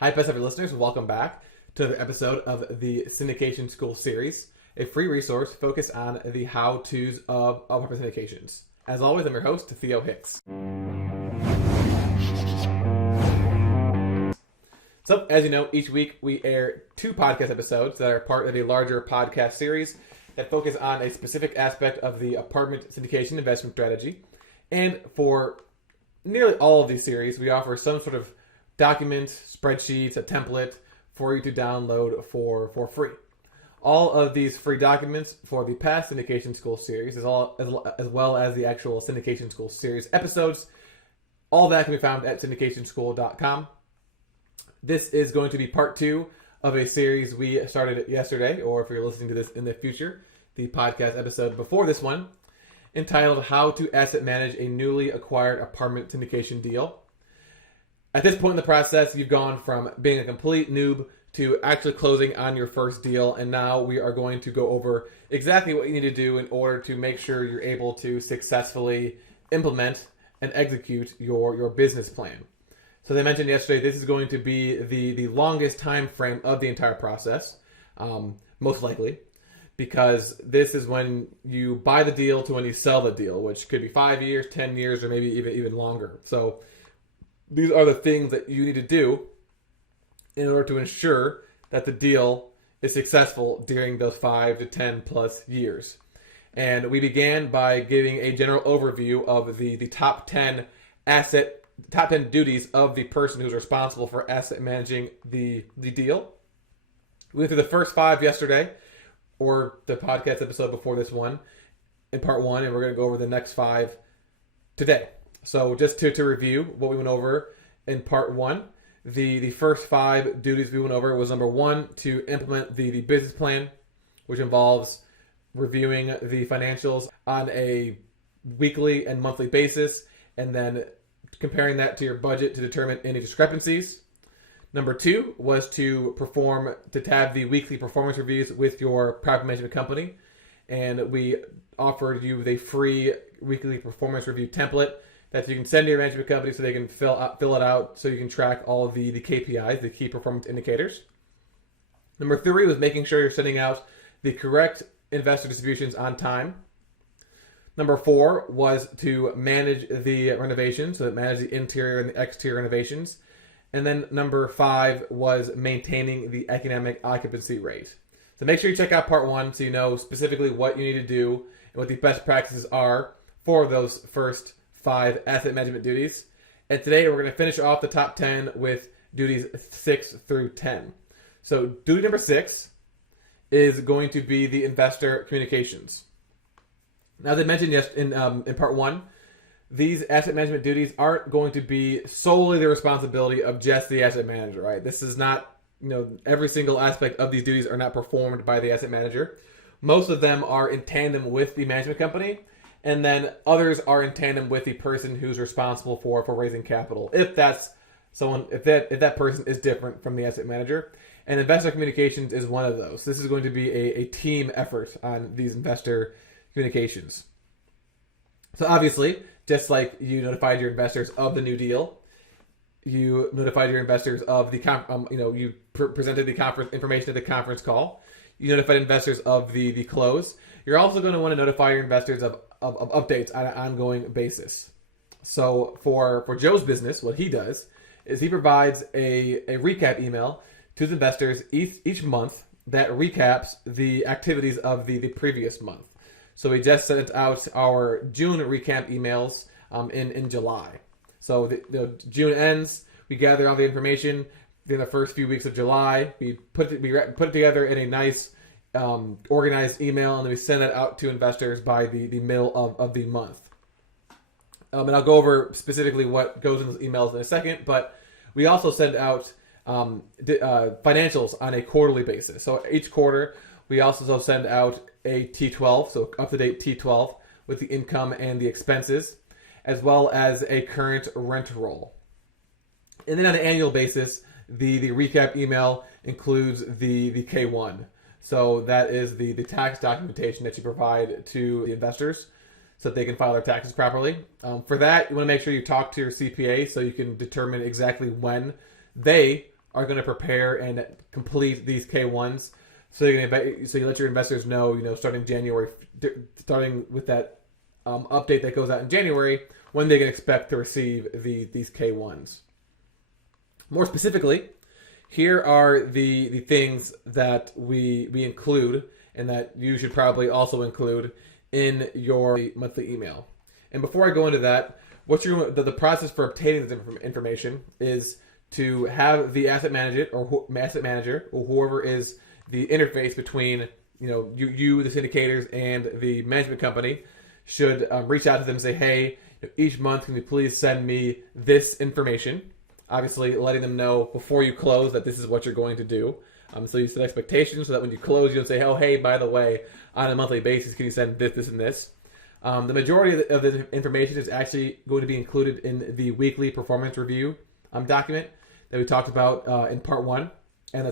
Hi, Best Ever listeners. Welcome back to another episode of the Syndication School series, a free resource focused on the how-tos of apartment syndications. As always, I'm your host, Theo Hicks. So, as you know, each week we air 2 podcast episodes that are part of a larger podcast series that focus on a specific aspect of the apartment syndication investment strategy. And for nearly all of these series, we offer some sort of document, spreadsheets, a template for you to download for free. All of these free documents for the past Syndication School series, as well as the actual Syndication School series episodes, all that can be found at syndicationschool.com. This is going to be part 2 of a series we started yesterday, or if you're listening to this in the future, the podcast episode before this one, entitled How to Asset Manage a Newly Acquired Apartment Syndication Deal. At this point in the process, you've gone from being a complete noob to actually closing on your first deal, and now we are going to go over exactly what you need to do in order to make sure you're able to successfully implement and execute your business plan. So as I mentioned yesterday, this is going to be the longest time frame of the entire process, most likely, because this is when you buy the deal to when you sell the deal, which could be 5 years, 10 years, or maybe even longer. So these are the things that you need to do in order to ensure that the deal is successful during those 5 to 10 plus years. And we began by giving a general overview of the top 10 duties of the person who's responsible for asset managing the deal. We went through the first 5 yesterday, or the podcast episode before this one, in part 1, and we're going to go over the next 5 today. So just to review what we went over in part 1, the first 5 duties we went over was number 1, to implement the business plan, which involves reviewing the financials on a weekly and monthly basis, and then comparing that to your budget to determine any discrepancies. Number 2 was to have the weekly performance reviews with your property management company, and we offered you the free weekly performance review template that you can send to your management company so they can fill it out so you can track all of the KPIs, the key performance indicators. Number 3 was making sure you're sending out the correct investor distributions on time. Number 4 was to manage the renovations, so manage the interior and the exterior renovations. And then number 5 was maintaining the economic occupancy rate. So make sure you check out part 1 so you know specifically what you need to do and what the best practices are for those first 5 asset management duties. And today we're going to finish off the top 10 with duties 6 through 10. So duty number 6 is going to be the investor communications. Now, as I mentioned in part 1, these asset management duties aren't going to be solely the responsibility of just the asset manager, right? This is not, every single aspect of these duties are not performed by the asset manager. Most of them are in tandem with the management company, and then others are in tandem with the person who's responsible for raising capital, if that person is different from the asset manager. And investor communications is one of those. This is going to be a team effort on these investor communications. So obviously, just like you notified your investors of the new deal, you notified your investors of the you presented the conference information at the conference call. You notified investors of the close. You're also going to want to notify your investors of updates on an ongoing basis. So for Joe's business, what he does is he provides a recap email to his investors each month that recaps the activities of the previous month. So we just sent out our June recap emails in July. So the June ends, we gather all the information in the first few weeks of July. We put it together in a nice organized email, and then we send it out to investors by the middle of the month. And I'll go over specifically what goes in those emails in a second, but we also send out financials on a quarterly basis. So each quarter, we also send out a T12, so up-to-date T12 with the income and the expenses, as well as a current rent roll. And then on an annual basis, the recap email includes the K1. So that is the tax documentation that you provide to the investors so that they can file their taxes properly. For that, you want to make sure you talk to your CPA so you can determine exactly when they are going to prepare and complete these K1s. So you let your investors know, starting January, starting with that update that goes out in January, when they can expect to receive these K1s. More specifically, here are the things that we include and that you should probably also include in your monthly email. And before I go into that, the process for obtaining this information is to have the asset manager or whoever is the interface between you the syndicators and the management company should reach out to them and say, hey, each month can you please send me this information, obviously letting them know before you close that this is what you're going to do. So you set expectations so that when you close, you don't say, oh, hey, by the way, on a monthly basis, can you send this and this? The majority of the information is actually going to be included in the weekly performance review document that we talked about in part 1, and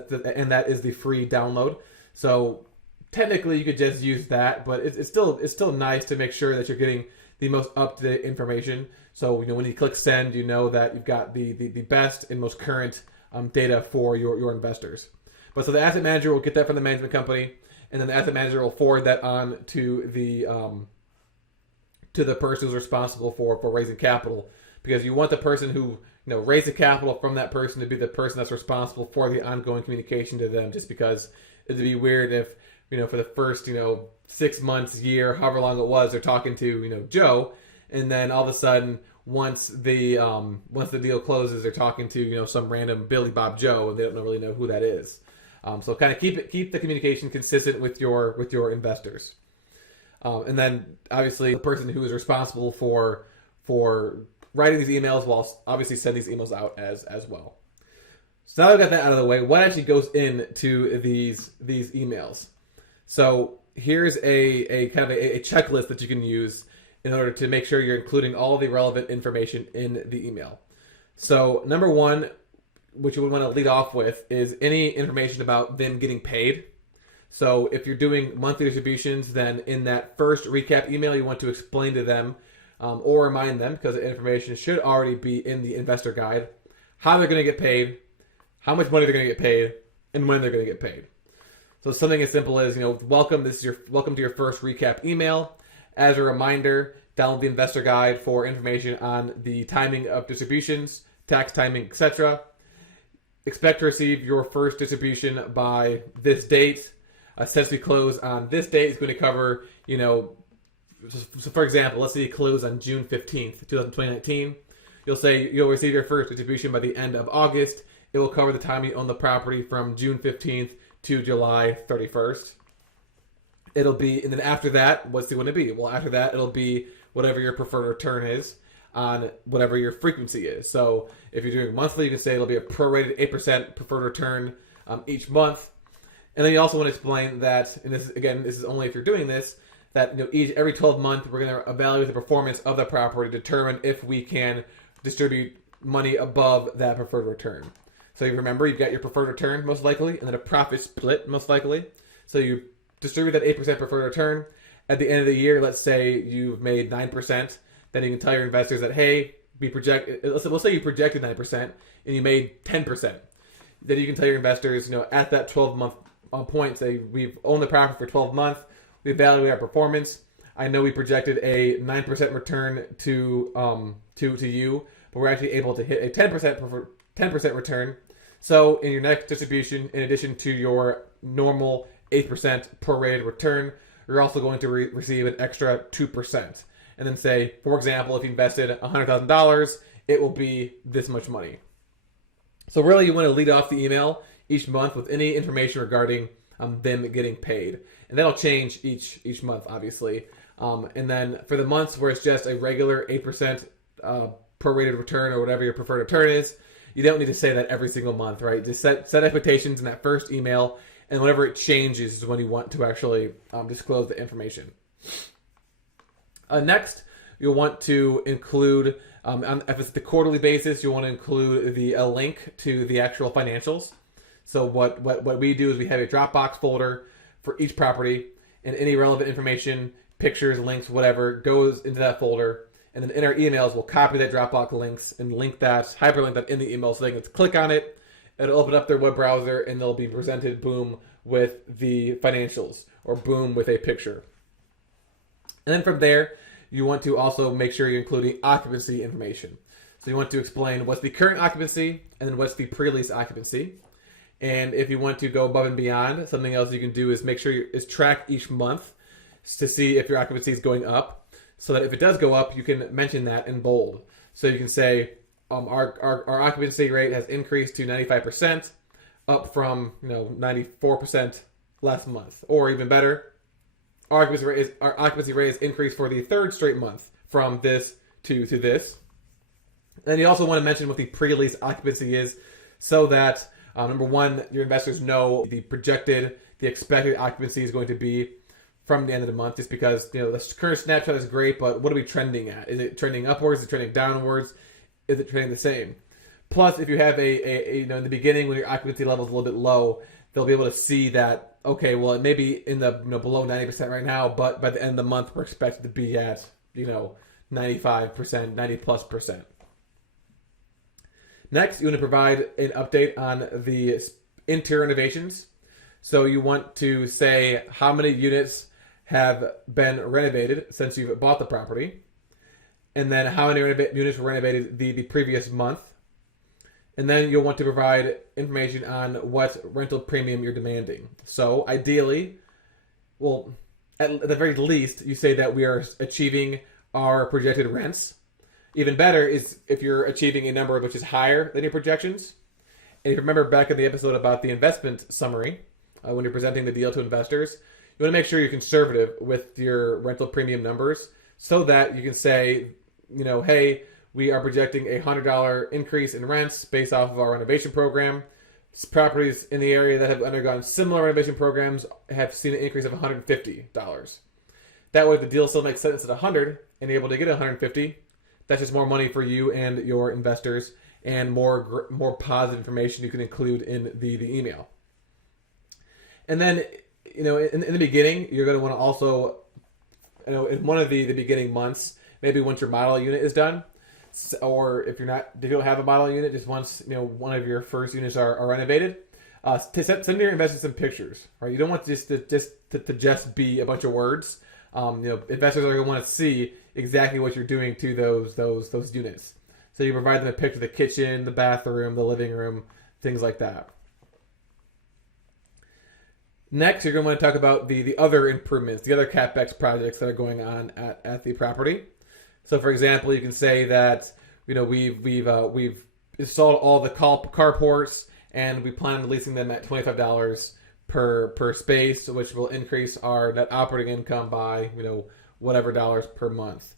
that is the free download. So technically, you could just use that, but it's still nice to make sure that you're getting the most up-to-date information. So when you click send, you know that you've got the best and most current data for your investors. But so the asset manager will get that from the management company, and then the asset manager will forward that on to the person who's responsible for raising capital, because you want the person who raised the capital from that person to be the person that's responsible for the ongoing communication to them. Just because it'd be weird if for the first 6 months, year, however long it was, they're talking to Joe, and then all of a sudden once the deal closes, they're talking to some random Billy Bob Joe, and they don't really know who that is. So kind of keep the communication consistent with your investors. And then obviously the person who is responsible for writing these emails will obviously send these emails out as well. So now I've got that out of the way, what actually goes into these emails? So here's a kind of a checklist that you can use in order to make sure you're including all the relevant information in the email. So number one, what you would want to lead off with is any information about them getting paid. So if you're doing monthly distributions, then in that first recap email, you want to explain to them or remind them, because the information should already be in the investor guide, how they're going to get paid, how much money they're going to get paid, and when they're going to get paid. So something as simple as, welcome to your first recap email. As a reminder, download the investor guide for information on the timing of distributions, tax timing, etc. Expect to receive your first distribution by this date. Since we close on this date, it's going to cover, so for example, let's say you close on June 15th, 2019. You'll say you'll receive your first distribution by the end of August. It will cover the time you own the property from June 15th to July 31st. It'll be, and then after that, what's it going to be? Well, after that, it'll be whatever your preferred return is on whatever your frequency is. So if you're doing monthly, you can say it'll be a prorated 8% preferred return each month. And then you also want to explain that, and this is only if you're doing this, that every 12 months we're going to evaluate the performance of the property to determine if we can distribute money above that preferred return. So you remember, you've got your preferred return most likely, and then a profit split most likely. So you distribute that 8% preferred return. At the end of the year, let's say you've made 9%. Then you can tell your investors that, hey, we'll say you projected 9% and you made 10%. Then you can tell your investors, at that 12-month point, say we've owned the property for 12 months. We evaluate our performance. I know we projected a 9% return to you, but we're actually able to hit a 10% return. So in your next distribution, in addition to your normal 8% prorated return, you're also going to receive an extra 2%. And then say, for example, if you invested $100,000, it will be this much money. So really, you want to lead off the email each month with any information regarding them getting paid. And that'll change each month, obviously. And then for the months where it's just a regular 8% prorated return or whatever your preferred return is, you don't need to say that every single month, right? Just set expectations in that first email, and whenever it changes is when you want to actually disclose the information. Next, you'll want to include, if it's the quarterly basis, you want to include a link to the actual financials. So what we do is we have a Dropbox folder for each property, and any relevant information, pictures, links, whatever, goes into that folder. And then in our emails, we'll copy that Dropbox links and hyperlink that in the email so they can click on it it'll open up their web browser and they'll be presented, boom, with the financials, or boom, with a picture. And then from there, you want to also make sure you're including occupancy information. So you want to explain what's the current occupancy and then what's the pre-lease occupancy. And if you want to go above and beyond, something else you can do is make sure is track each month to see if your occupancy is going up, so that if it does go up, you can mention that in bold. So you can say, our occupancy rate has increased to 95%, up from 94% last month. Or even better, our occupancy rate has increased for the third straight month from this to this. And you also want to mention what the pre-lease occupancy is, so that number one, your investors know the expected occupancy is going to be from the end of the month. Just because the current snapshot is great, but what are we trending at? Is it trending upwards? Is it trending downwards? Is it trending the same? Plus, if you have a in the beginning when your occupancy level is a little bit low, they'll be able to see that, okay, well, it may be in the below 90% right now, but by the end of the month we're expected to be at 95%, 90+%. Next, you want to provide an update on the interior renovations. So you want to say how many units have been renovated since you've bought the property, and then how many units were renovated the previous month. And then you'll want to provide information on what rental premium you're demanding. So ideally, well, at the very least, you say that we are achieving our projected rents. Even better is if you're achieving a number which is higher than your projections. And if you remember back in the episode about the investment summary, when you're presenting the deal to investors, you want to make sure you're conservative with your rental premium numbers, so that you can say, hey, we are projecting a $100 increase in rents based off of our renovation program. Properties in the area that have undergone similar renovation programs have seen an increase of $150. That way, if the deal still makes sense at $100 and you're able to get $150, that's just more money for you and your investors, and more positive information you can include in the email. And then, in the beginning, you're going to want to also, in one of the beginning months, maybe once your model unit is done, or if you don't have a model unit, just once one of your first units are renovated, to send your investors some pictures. Right? You don't want to just be a bunch of words. Investors are going to want to see exactly what you're doing to those units. So you provide them a picture of the kitchen, the bathroom, the living room, things like that. Next, you're going to want to talk about the other improvements, the other CapEx projects that are going on at the property. So, for example, you can say that we've installed all the carports, and we plan on leasing them at $25 per space, which will increase our net operating income by whatever dollars per month.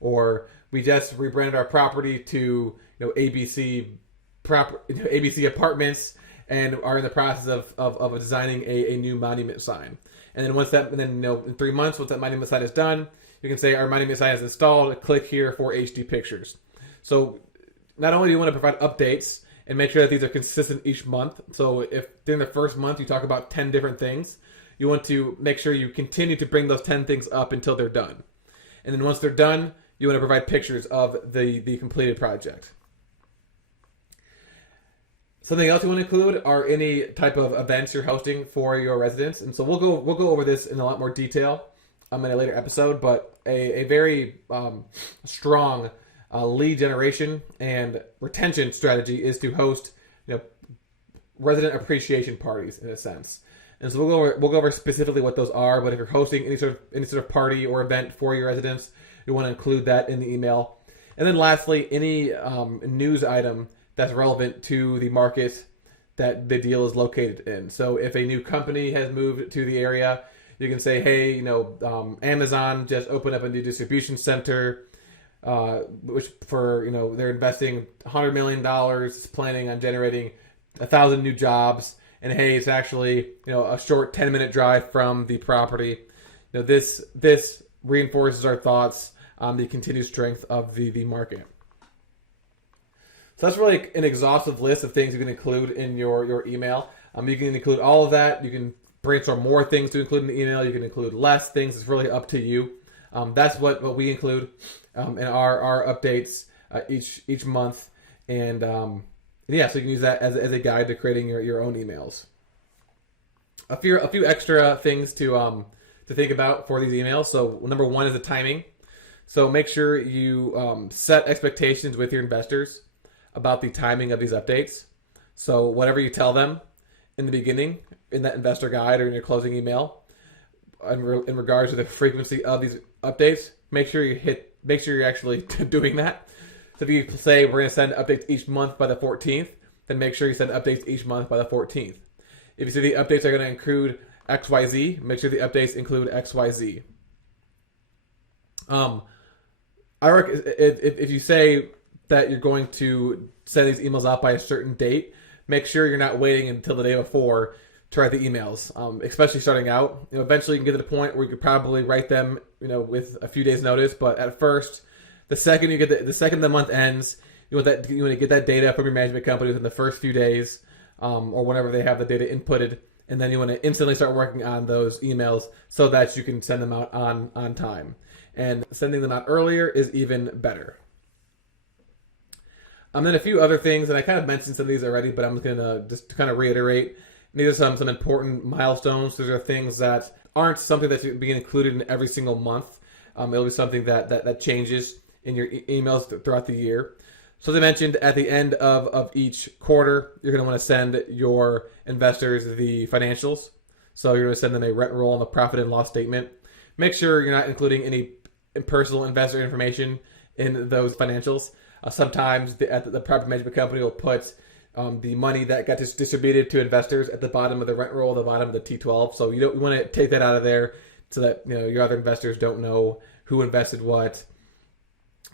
Or we just rebranded our property to ABC Apartments, and are in the process of designing a new monument sign. And then in 3 months, once that monument sign is done, you can say our monument sign is installed. Click here for HD pictures. So not only do you want to provide updates and make sure that these are consistent each month. So if during the first month you talk about 10 different things, you want to make sure you continue to bring those 10 things up until they're done. And then once they're done, you want to provide pictures of the completed project. Something else you want to include are any type of events you're hosting for your residents. And so we'll go over this in a lot more detail in a later episode, but a very strong lead generation and retention strategy is to host resident appreciation parties, in a sense. And so we'll go over specifically what those are. But if you're hosting any sort of party or event for your residents, you want to include that in the email. And then lastly, any news item that's relevant to the market that the deal is located in. So if a new company has moved to the area, you can say, hey, Amazon just opened up a new distribution center, which for they're investing $100 million, planning on generating 1,000 new jobs, and hey, it's actually a short 10-minute drive from the property. This reinforces our thoughts on the continued strength of the market. So that's really an exhaustive list of things you can include in your email. You can include all of that. You can brainstorm more things to include in the email. You can include less things. It's really up to you. That's what we include in our updates each month. And yeah, so you can use that as a guide to creating your own emails. A few extra things to think about for these emails. So number one is the timing. So make sure you set expectations with your investors about the timing of these updates. So whatever you tell them in the beginning, in that investor guide or in your closing email, in regards to the frequency of these updates, make sure you're actually doing that. So if you say we're going to send updates each month by the 14th, then make sure you send updates each month by the 14th. If you say the updates are going to include XYZ, make sure the updates include XYZ. If you say that you're going to send these emails out by a certain date, make sure you're not waiting until the day before to write the emails, especially starting out. Eventually you can get to the point where you could probably write them, with a few days notice. But at first, the second the month ends, you want to get that data from your management company within the first few days, or whenever they have the data inputted, and then you want to instantly start working on those emails so that you can send them out on time. And sending them out earlier is even better. Then a few other things, and I kind of mentioned some of these already, but I'm going to just kind of reiterate. These are some important milestones. These are things that aren't something that's being included in every single month. It'll be something that changes in your emails throughout the year. So as I mentioned, at the end of each quarter, you're going to want to send your investors the financials. So you're going to send them a rent roll and a profit and loss statement. Make sure you're not including any personal investor information in those financials. Sometimes the property management company will put the money that got distributed to investors at the bottom of the rent roll, the bottom of the T12. So you want to take that out of there so that your other investors don't know who invested what.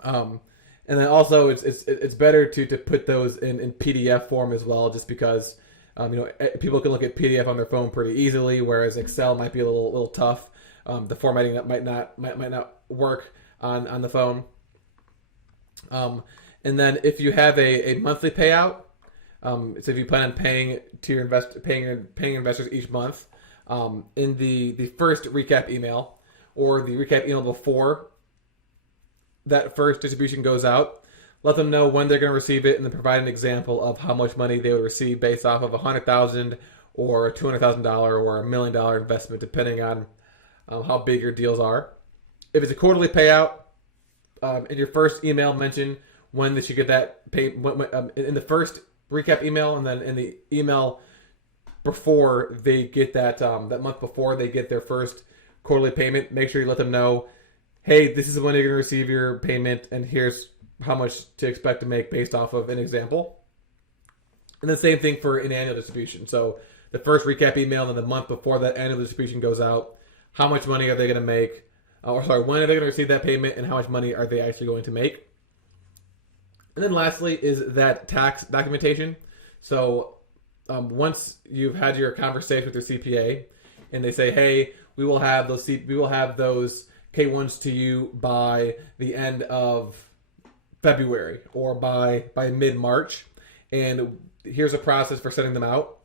And then also it's better to put those in PDF form as well, just because people can look at PDF on their phone pretty easily, whereas Excel might be a little tough. The formatting that might not work on the phone. And then if you have a monthly payout, so if you plan on paying investors each month, in the first recap email or the recap email before that first distribution goes out, let them know when they're going to receive it, and then provide an example of how much money they would receive based off of $100,000 or $200,000 or $1 million investment, depending on how big your deals are. If it's a quarterly payout, in your first email, mention when they should get that pay in the first recap email, and then in the email before they get that month before they get their first quarterly payment, make sure you let them know, hey, this is when you're going to receive your payment, and here's how much to expect to make based off of an example. And the same thing for an annual distribution. So the first recap email, and then the month before that annual distribution goes out, how much money are they going to make? When are they going to receive that payment, and how much money are they actually going to make? And then lastly is that tax documentation. So once you've had your conversation with your CPA, and they say, hey, we will have those K1s to you by the end of February or by mid-March, and here's a process for sending them out.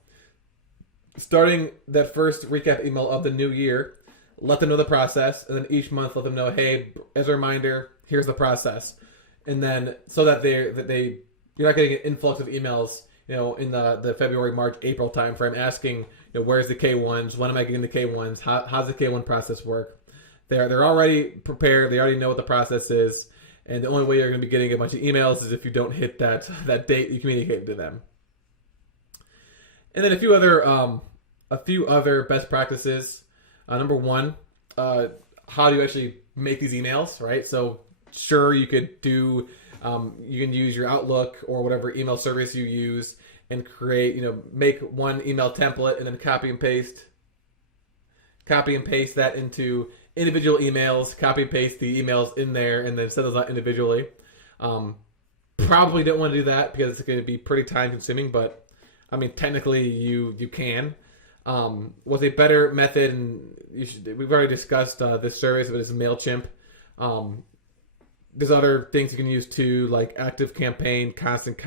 Starting that first recap email of the new year, let them know the process, and then each month let them know, hey, as a reminder, here's the process. And then so that you're not getting an influx of emails, in the February, March, April timeframe asking, where's the K1s? When am I getting the K1s? How's the K1 process work? They're already prepared. They already know what the process is. And the only way you're going to be getting a bunch of emails is if you don't hit that date you communicated to them. And then a few other best practices. Number one, how do you actually make these emails, right? So sure, you could do, you can use your Outlook or whatever email service you use and create, make one email template and then copy and paste that into individual emails, copy and paste the emails in there, and then send those out individually. Probably don't want to do that because it's going to be pretty time consuming, but I mean, technically you can. What's a better method, and we've already discussed this service, but it's Mailchimp. There's other things you can use too, like Active Campaign, Constant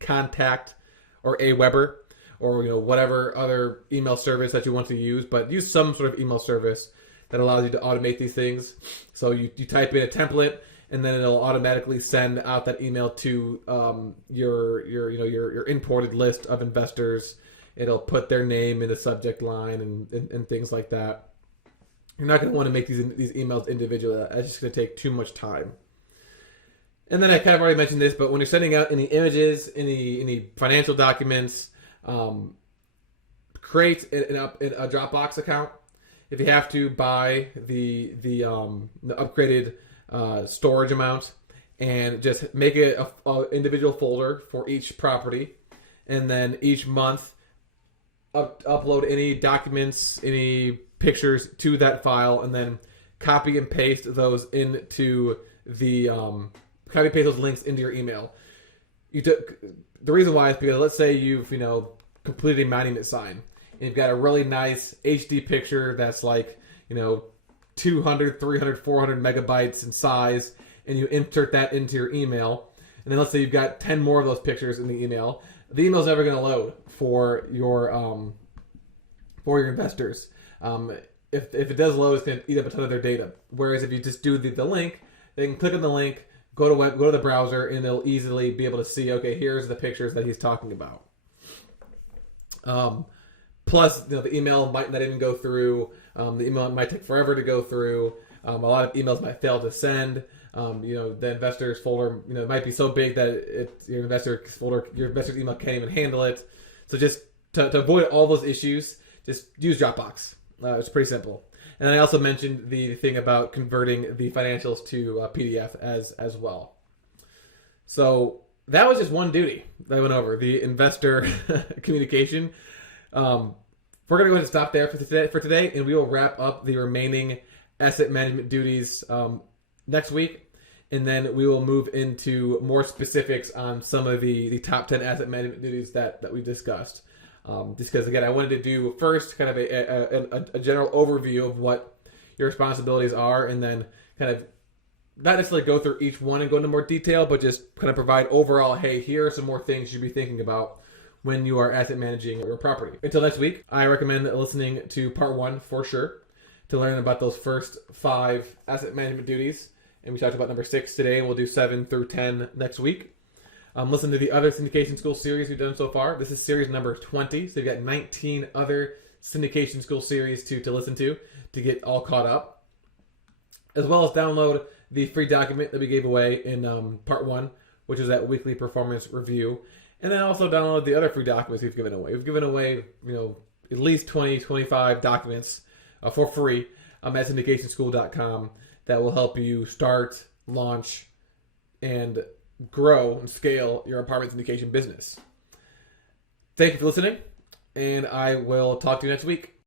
Contact, or Aweber, or whatever other email service that you want to use. But use some sort of email service that allows you to automate these things. So you type in a template, and then it'll automatically send out that email to your imported list of investors. It'll put their name in the subject line and things like that. You're not going to want to make these emails individual. That's just going to take too much time. And then I kind of already mentioned this, but when you're sending out any images, any financial documents, create a Dropbox account. If you have to, buy the upgraded storage amount, and just make it a individual folder for each property, and then each month upload any documents, any pictures to that file, and then copy and paste those into the paste those links into your email. The reason why is because let's say you've completed a monument sign. And you've got a really nice HD picture that's like, 200, 300, 400 megabytes in size, and you insert that into your email. And then let's say you've got 10 more of those pictures in the email. The email's never going to load for your investors. If it does load, it's going to eat up a ton of their data. Whereas if you just do the link, they can click on the link, go to the browser, and they'll easily be able to see, okay, here's the pictures that he's talking about. Plus, the email might not even go through. The email might take forever to go through. A lot of emails might fail to send. The investors folder, it might be so big that your investor's email can't even handle it. So just to avoid all those issues, just use Dropbox. It's pretty simple. And I also mentioned the thing about converting the financials to PDF as well. So that was just one duty that I went over, the investor communication. We're going to go ahead and stop there for today, and we will wrap up the remaining asset management duties next week, and then we will move into more specifics on some of the top 10 asset management duties that we discussed. Just because, again, I wanted to do first kind of a general overview of what your responsibilities are, and then kind of not necessarily go through each one and go into more detail, but just kind of provide overall, hey, here are some more things you should be thinking about when you are asset managing your property. Until next week, I recommend listening to part 1 for sure to learn about those first 5 asset management duties. And we talked about number 6 today, and we'll do 7 through 10 next week. Listen to the other syndication school series we've done so far. This is series number 20, so you've got 19 other syndication school series to listen to get all caught up. As well as download the free document that we gave away in part 1, which is that weekly performance review. And then also download the other free documents we've given away. We've given away, at least 20, 25 documents for free at syndicationschool.com that will help you start, launch, and grow and scale your apartment syndication business. Thank you for listening, and I will talk to you next week.